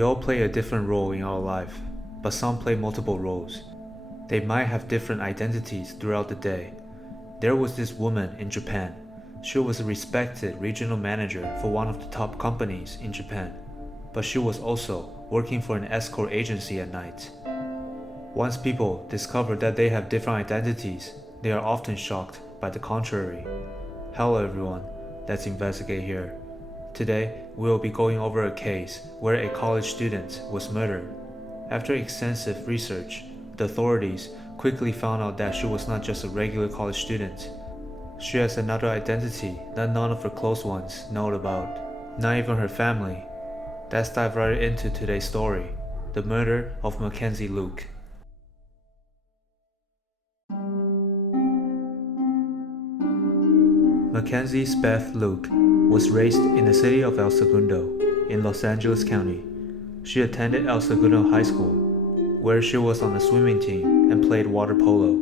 We all play a different role in our life, but some play multiple roles. They might have different identities throughout the day. There was this woman in Japan. She was a respected regional manager for one of the top companies in Japan, but she was also working for an escort agency at night. Once people discover that they have different identities, they are often shocked by the contrary. Hello everyone, let's investigate here. Today, we will be going over a case where a college student was murdered. After extensive research, the authorities quickly found out that she was not just a regular college student. She has another identity that none of her close ones know about, not even her family. Let's dive right into today's story, the murder of Mackenzie Leuck. Mackenzie Speth Leuck was raised in the city of El Segundo in Los Angeles County. She attended El Segundo High School, where she was on the swimming team and played water polo.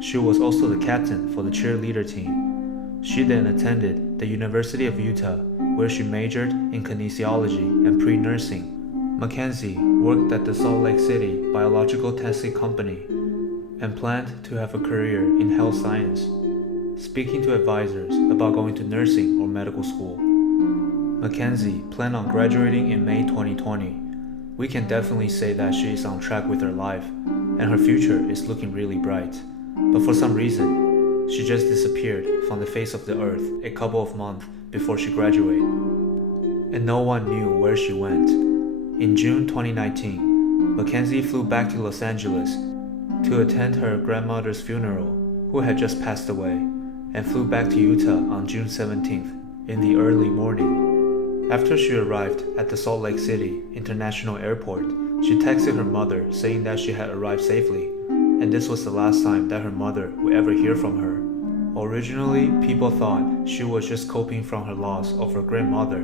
She was also the captain for the cheerleader team. She then attended the University of Utah, where she majored in kinesiology and pre-nursing. Mackenzie worked at the Salt Lake City Biological Testing Company and planned to have a career in health science, speaking to advisors about going to nursing or medical school. Mackenzie planned on graduating in May 2020. We can definitely say that she is on track with her life, and her future is looking really bright. But for some reason, she just disappeared from the face of the earth a couple of months before she graduated, and no one knew where she went. In June 2019, Mackenzie flew back to Los Angeles to attend her grandmother's funeral, who had just passed away, and flew back to Utah on June 17th in the early morning. After she arrived at the Salt Lake City International Airport, she texted her mother saying that she had arrived safely, and this was the last time that her mother would ever hear from her. Originally, people thought she was just coping from her loss of her grandmother,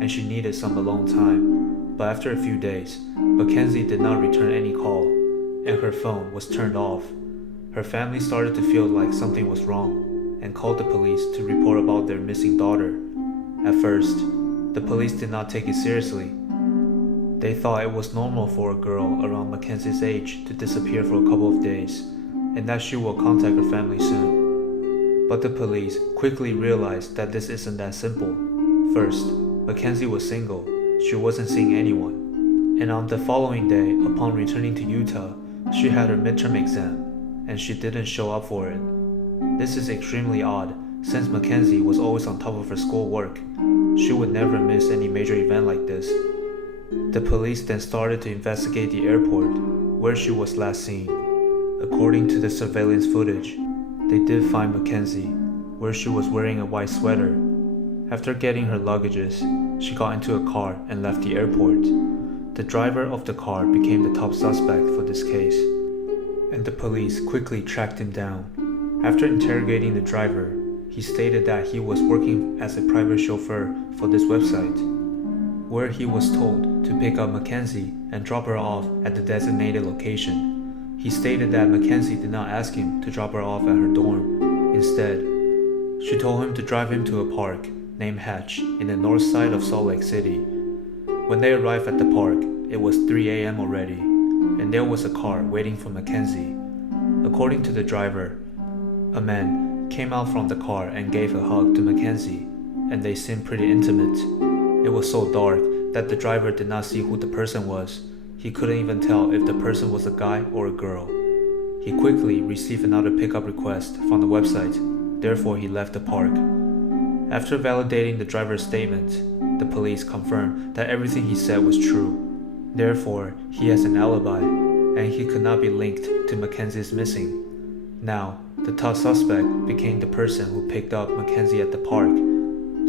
and she needed some alone time. But after a few days, Mackenzie did not return any call, and her phone was turned off. Her family started to feel like something was wrong, and called the police to report about their missing daughter. At first, the police did not take it seriously. They thought it was normal for a girl around Mackenzie's age to disappear for a couple of days, and that she will contact her family soon. But the police quickly realized that this isn't that simple. First, Mackenzie was single, she wasn't seeing anyone. And on the following day, upon returning to Utah, she had her midterm exam, and she didn't show up for it. This is extremely odd, since Mackenzie was always on top of her schoolwork. She would never miss any major event like this. The police then started to investigate the airport, where she was last seen. According to the surveillance footage, they did find Mackenzie, where she was wearing a white sweater. After getting her luggages, she got into a car and left the airport. The driver of the car became the top suspect for this case, and the police quickly tracked him down. After interrogating the driver, he stated that he was working as a private chauffeur for this website, where he was told to pick up Mackenzie and drop her off at the designated location. He stated that Mackenzie did not ask him to drop her off at her dorm. Instead, she told him to drive him to a park named Hatch in the north side of Salt Lake City. When they arrived at the park, it was 3 a.m. already, and there was a car waiting for Mackenzie. According to the driver, a man came out from the car and gave a hug to Mackenzie, and they seemed pretty intimate. It was so dark that the driver did not see who the person was. He couldn't even tell if the person was a guy or a girl. He quickly received another pickup request from the website, therefore he left the park. After validating the driver's statement, the police confirmed that everything he said was true. Therefore, he has an alibi, and he could not be linked to Mackenzie's missing. Now, the top suspect became the person who picked up Mackenzie at the park.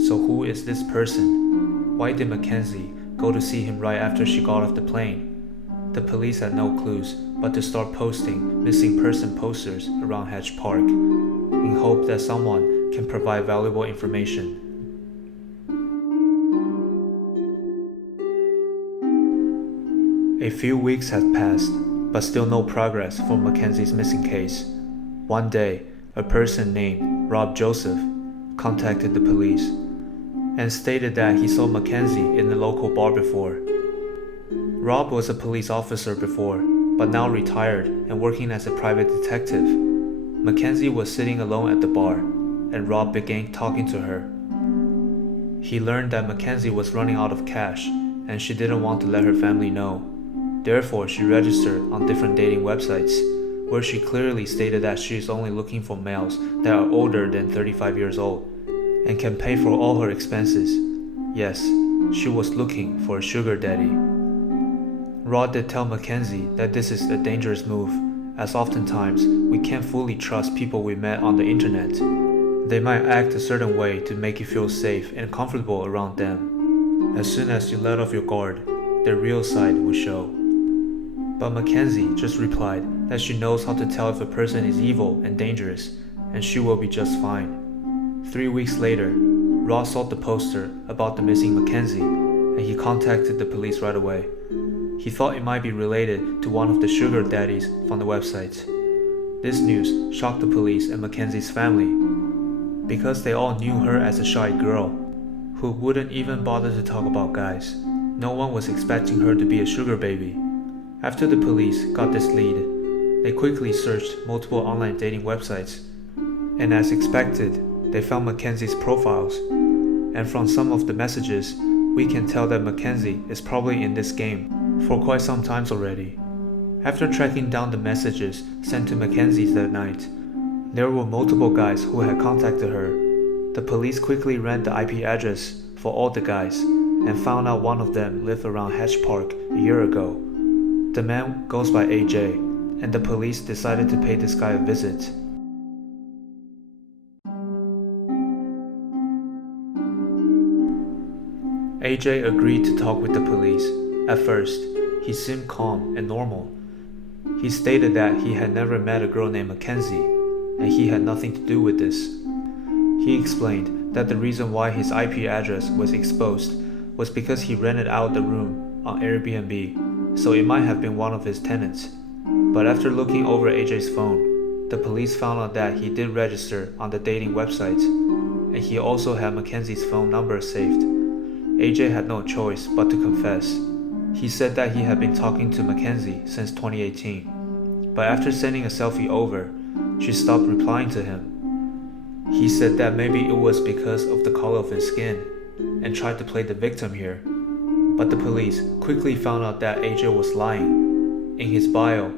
So who is this person? Why did Mackenzie go to see him right after she got off the plane? The police had no clues but to start posting missing person posters around Hatch Park, in hope that someone can provide valuable information. A few weeks had passed, but still no progress for Mackenzie's missing case. One day, a person named Rob Joseph contacted the police and stated that he saw Mackenzie in the local bar before. Rob was a police officer before, but now retired and working as a private detective. Mackenzie was sitting alone at the bar, and Rob began talking to her. He learned that Mackenzie was running out of cash, and she didn't want to let her family know. Therefore, she registered on different dating websites, where she clearly stated that she is only looking for males that are older than 35 years old, and can pay for all her expenses. Yes, she was looking for a sugar daddy. Rod did tell Mackenzie that this is a dangerous move, as oftentimes we can't fully trust people we met on the internet. They might act a certain way to make you feel safe and comfortable around them. As soon as you let off your guard, their real side will show. But Mackenzie just replied that she knows how to tell if a person is evil and dangerous, and she will be just fine. 3 weeks later, Rod saw the poster about the missing Mackenzie, and he contacted the police right away. He thought it might be related to one of the sugar daddies from the website. This news shocked the police and Mackenzie's family, because they all knew her as a shy girl who wouldn't even bother to talk about guys. No one was expecting her to be a sugar baby. After the police got this lead, they quickly searched multiple online dating websites, and as expected, they found Mackenzie's profiles. And from some of the messages, we can tell that Mackenzie is probably in this game for quite some time already. After tracking down the messages sent to Mackenzie that night, there were multiple guys who had contacted her. The police quickly ran the IP address for all the guys and found out one of them lived around Hatch Park a year ago. The man goes by AJ, and the police decided to pay this guy a visit. AJ agreed to talk with the police. At first, he seemed calm and normal. He stated that he had never met a girl named Mackenzie, and he had nothing to do with this. He explained that the reason why his IP address was exposed was because he rented out the room on Airbnb, so it might have been one of his tenants. But after looking over AJ's phone, the police found out that he did register on the dating website, and he also had Mackenzie's phone number saved. AJ had no choice but to confess. He said that he had been talking to Mackenzie since 2018, but after sending a selfie over, she stopped replying to him. He said that maybe it was because of the color of his skin, and tried to play the victim here. But the police quickly found out that AJ was lying. In his bio,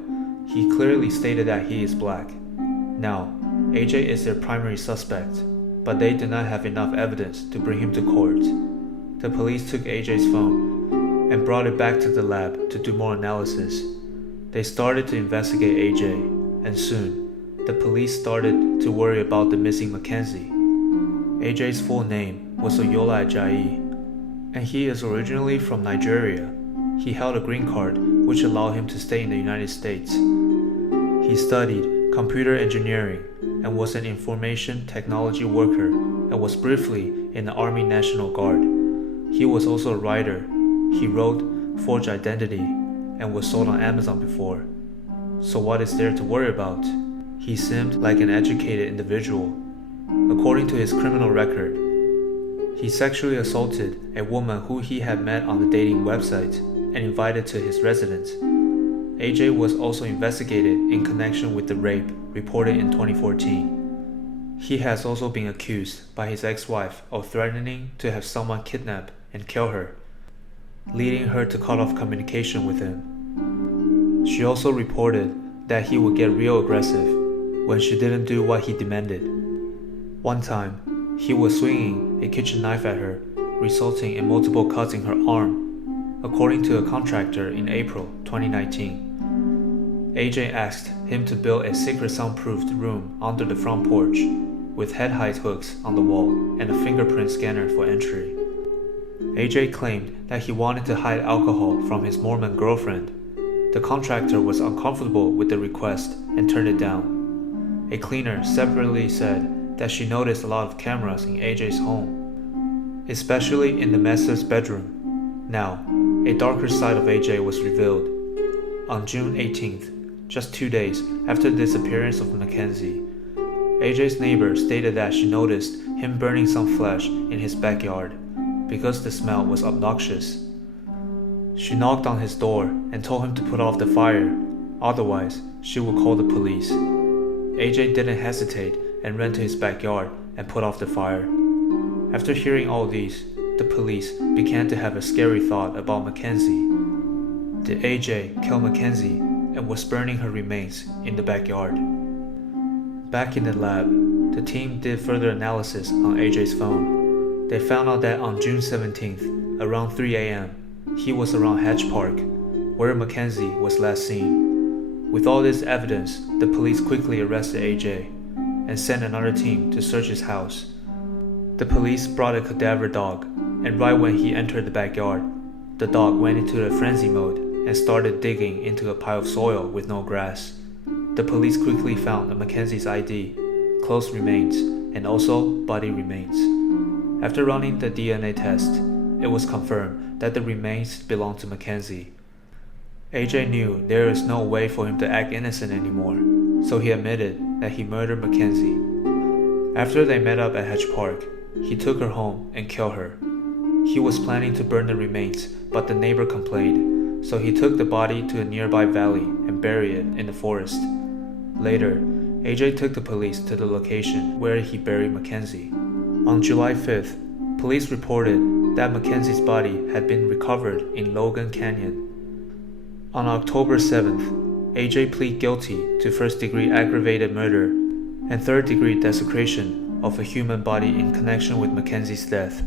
he clearly stated that he is black. Now, AJ is their primary suspect, but they did not have enough evidence to bring him to court. The police took AJ's phone and brought it back to the lab to do more analysis. They started to investigate AJ, and soon, the police started to worry about the missing Mackenzie. AJ's full name was Oyola Ajayi, and he is originally from Nigeria. He held a green card which allowed him to stay in the United States. He studied computer engineering and was an information technology worker and was briefly in the Army National Guard. He was also a writer. He wrote Forged Identity and was sold on Amazon before. So what is there to worry about? He seemed like an educated individual. According to his criminal record, he sexually assaulted a woman who he had met on the dating website and invited to his residence. AJ was also investigated in connection with the rape reported in 2014. He has also been accused by his ex-wife of threatening to have someone kidnap and kill her, leading her to cut off communication with him. She also reported that he would get real aggressive when she didn't do what he demanded. One time, he was swinging a kitchen knife at her, resulting in multiple cuts in her arm, according to a contractor in April 2019. AJ asked him to build a secret soundproofed room under the front porch, with head height hooks on the wall and a fingerprint scanner for entry. AJ claimed that he wanted to hide alcohol from his Mormon girlfriend. The contractor was uncomfortable with the request and turned it down. A cleaner separately said that she noticed a lot of cameras in AJ's home, especially in the master's bedroom. Now, a darker side of AJ was revealed. On June 18th, just 2 days after the disappearance of Mackenzie, AJ's neighbor stated that she noticed him burning some flesh in his backyard because the smell was obnoxious. She knocked on his door and told him to put off the fire, otherwise she would call the police. AJ didn't hesitate and ran to his backyard and put off the fire. After hearing all these, the police began to have a scary thought about Mackenzie. Did AJ kill Mackenzie and was burning her remains in the backyard? Back in the lab, the team did further analysis on AJ's phone. They found out that on June 17th, around 3 a.m., he was around Hedge Park, where Mackenzie was last seen. With all this evidence, the police quickly arrested AJ and sent another team to search his house. The police brought a cadaver dog, and right when he entered the backyard, the dog went into a frenzy mode and started digging into a pile of soil with no grass. The police quickly found Mackenzie's ID, clothes remains, and also body remains. After running the DNA test, it was confirmed that the remains belonged to Mackenzie. AJ knew there is no way for him to act innocent anymore, so he admitted that he murdered Mackenzie. After they met up at Hedge Park, he took her home and killed her. He was planning to burn the remains, but the neighbor complained, so he took the body to a nearby valley and buried it in the forest. Later, AJ took the police to the location where he buried Mackenzie. On July 5th, police reported that Mackenzie's body had been recovered in Logan Canyon. On October 7th, AJ pleaded guilty to first-degree aggravated murder and third-degree desecration of a human body in connection with Mackenzie's death.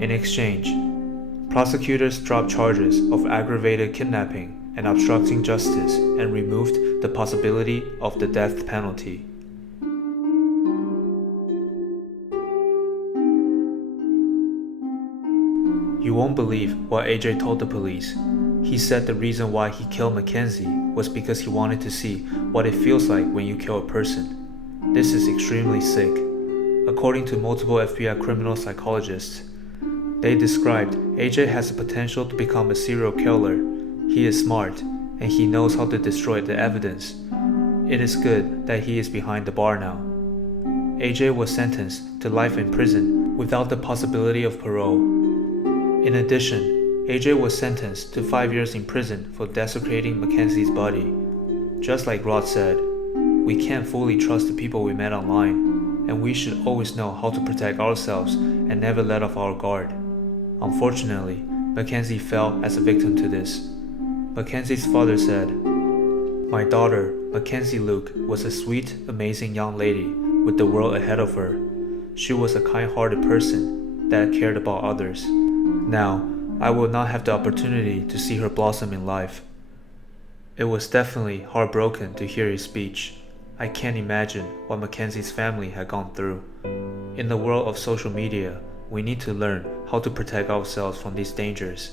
In exchange, prosecutors dropped charges of aggravated kidnapping and obstructing justice and removed the possibility of the death penalty. You won't believe what AJ told the police. He said the reason why he killed Mackenzie was because he wanted to see what it feels like when you kill a person. This is extremely sick. According to multiple FBI criminal psychologists, they described AJ has the potential to become a serial killer. He is smart, and he knows how to destroy the evidence. It is good that he is behind the bar now. AJ was sentenced to life in prison without the possibility of parole. In addition, AJ was sentenced to 5 years in prison for desecrating Mackenzie's body. Just like Rod said, we can't fully trust the people we met online, and we should always know how to protect ourselves and never let off our guard. Unfortunately, Mackenzie fell as a victim to this. Mackenzie's father said, "My daughter, Mackenzie Leuck, was a sweet, amazing young lady with the world ahead of her. She was a kind-hearted person that cared about others. Now, I will not have the opportunity to see her blossom in life." It was definitely heartbroken to hear his speech. I can't imagine what Mackenzie's family had gone through. In the world of social media, we need to learn how to protect ourselves from these dangers.